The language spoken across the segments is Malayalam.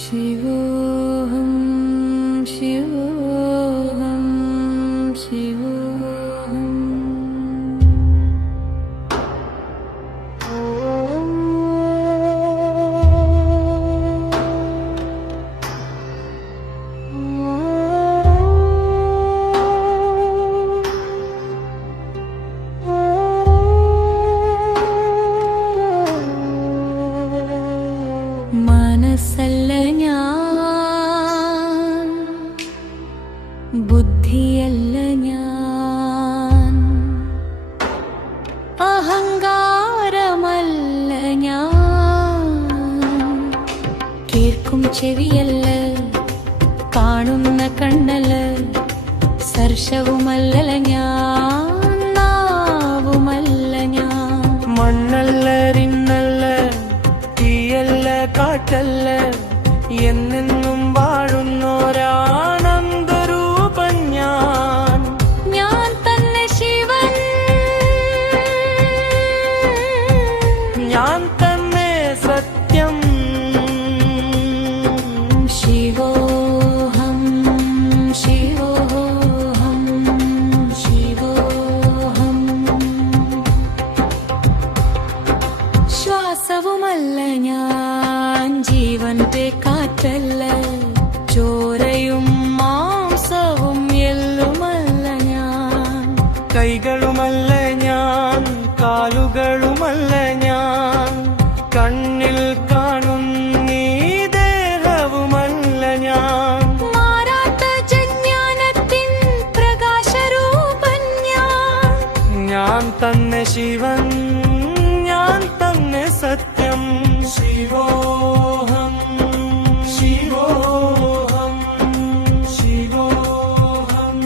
शिवोऽहं शिवोऽहं शिवोऽहम् മനസ്സല്ല ഞാൻ, ബുദ്ധിയല്ല ഞാൻ, അഹങ്കാരമല്ല ഞാൻ, കേൾക്കും ചെവിയല്ല, കാണുന്ന കണ്ണല്ല, സ്പർശവുമല്ല ഞാൻ, നാവുമല്ല ഞാൻ, മണ്ണല്ല റിന്നല്ല തീയല്ല കാറ്റല്ല എന്നെന്നും വാഴുന്നോരാനന്ദരൂപൻ ഞാൻ. ഞാൻ തന്നെ ശിവൻ, ഞാൻ തന്നെ സത്യം. ശിവോഹം ശിവോഹം ശിവോഹം. ശ്വാസവുമല്ല ഞാൻ, ജീവന്റെ കാറ്റല്ല, ചോരയും മാംസവും എല്ലുമല്ല ഞാൻ, കൈകളുമല്ല ഞാൻ, കാലുകളുമല്ല ഞാൻ, കണ്ണിൽ കാണുന്നീ ദേഹവുമല്ല ഞാൻ. മാറാത്ത ജ്ഞാനത്തിൻ പ്രകാശരൂപൻ ഞാൻ. ഞാൻ തന്നെ ശിവൻ, ഞാൻ തന്നെ സത്യം. ശിവോഹം ശിവോഹം ശിവോഹം.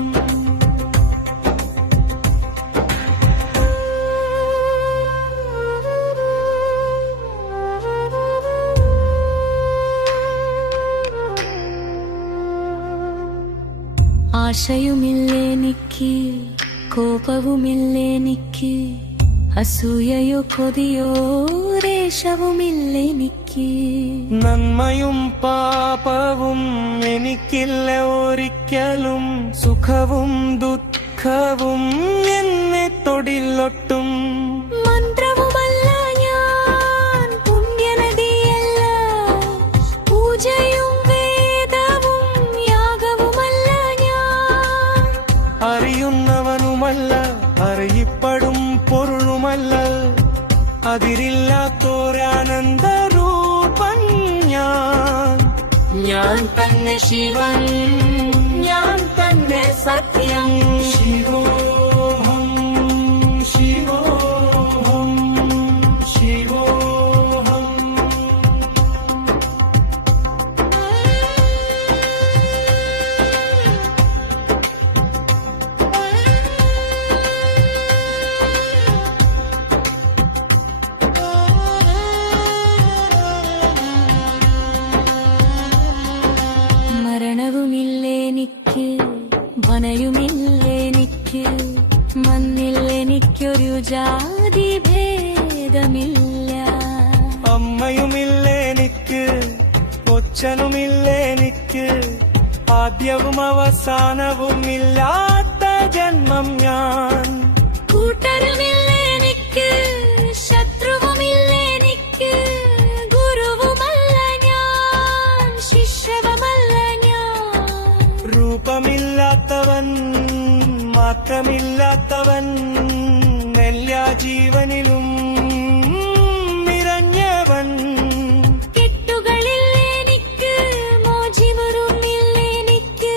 ആശയുമില്ലെനിക്ക്, കോപവുമില്ലെനിക്ക്, അസൂയയോ കൊതിയോ രേഷവുമില്ലെനിക്ക്. നന്മയും പാപവും എനിക്കില്ല ഒരിക്കലും, സുഖവും ദുഃഖവും എന്നെ തൊടിലൊട്ടും. മന്ത്രവുമല്ല ഞാൻ, പുണ്യനദിയല്ല, പൂജയും വേദവും യാഗവുമല്ല ഞാൻ, അറിയുന്നവനുമല്ല, അറിയപ്പെടും പൊരുളുമല്ല, അതിരില്ലാത്തോരാനന്ദരൂപൻ ഞാൻ. ഞാൻ തന്നെ ശിവൻ, ഞാൻ തന്നെ സത്യം. ശിവോഹം ശിവോഹം ശിവോഹം. മരണവുമില്ലെനിക്ക്, വനയുമില്ലെനിക്ക്, മണ്ണിൽ എനിക്കൊരു ജാതി ഭേദമില്ല. അമ്മയുമില്ലെനിക്ക്, ഒച്ചനുമില്ലെനിക്ക്, ആദ്യവും അവസാനവും ഇല്ലാത്ത ജന്മം ഞാൻ. കൂട്ടരുമില്ലെനിക്ക്, ശത്രുവുമില്ലെനിക്ക്, ഗുരുവുമല്ല ഞാൻ, ശിഷ്യവുമല്ല ഞാൻ. രൂപമില്ലാത്തവൻ, മാത്രമില്ലാത്തവൻ, എല്ലാ ജീവനിലും നിറഞ്ഞവൻ. കെട്ടുകളില്ലെനിക്ക്, മോചിവറുമില്ലെനിക്ക്,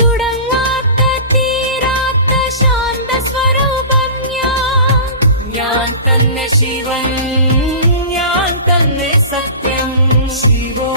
തുടങ്ങാത്ത തീരാത്ത ശാന്ത സ്വരൂപം ഞാൻ. ഞാൻ തന്നെ ശിവൻ, ഞാൻ തന്നെ സത്യം. ശിവോ